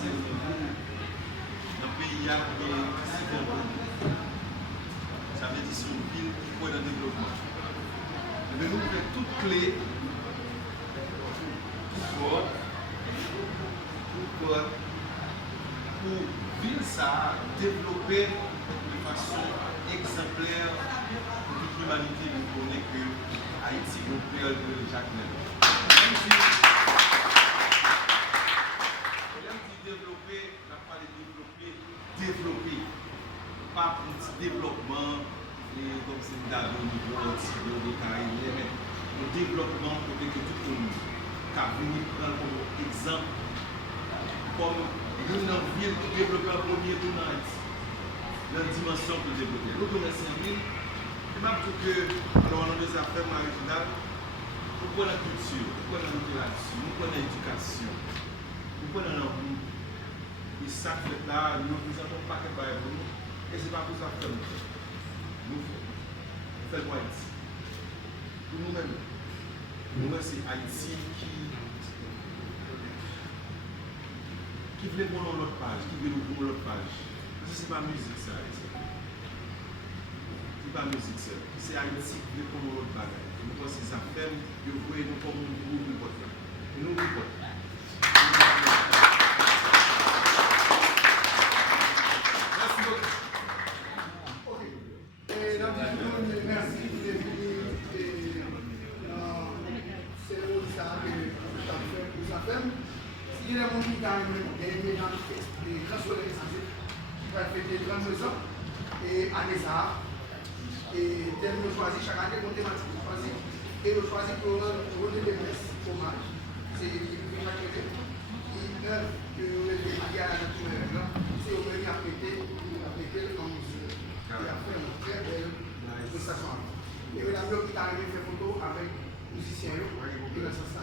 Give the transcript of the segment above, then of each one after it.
c'est dans le pays, il y a ça veut dire sur une ville qui croit dans le développement. Mais nous faisons toutes clés pour ville ça développer de façon exemplaire pour toute l'humanité de connaître que Haïti est au cœur de Jacques Mel. Même si développer, on n'a pas de développer, pas pour un petit développement, comme c'est d'aller au niveau des Caraïbes, mais le développement côté que tout le monde a venu prendre comme exemple, comme une ville qui développe un premier tour dans Haïti, dans la dimension de développer. Nous connaissons une ville, et même tout que, alors on a des affaires marginales, nous prenons la culture, nous prenons la littérature, nous prenons l'éducation, nous prenons la rue. Et ça fait là, nous n'avons pas de bail pour nous, et ce n'est pas pour ça que nous faisons. Nous faisons Haïti. Pour nous-mêmes, c'est Haïti qui voulait prendre l'autre page, qui veut nous prendre l'autre page. Ce n'est pas musique, ça, Haïti. Ce n'est pas musique, ça. C'est Haïti qui veut prendre l'autre page. Et nous pensons que ça fait, que vous voyez nous comme nous pouvons nous porter. Et nous nous portons. Il y a des gens qui des grands soleils essentiels qui vont fêter 32 ans et à des arts. Et nous choisissons chaque année une thématique. Et nous choisissons pour rendre des messes, hommage. C'est chaque année. Et œuvre que les mariés à la nature, c'est au pays à fêter comme monsieur. Et a fait une très belle prestation. Et la mieux qui est arrivé faire photo avec musiciens. Et dans ce sens,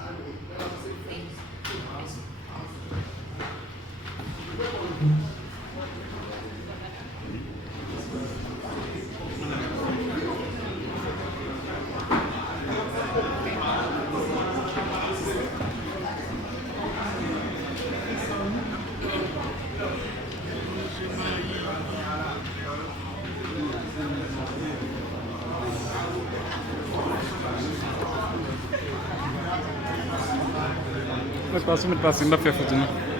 Mas passa muito para cima para a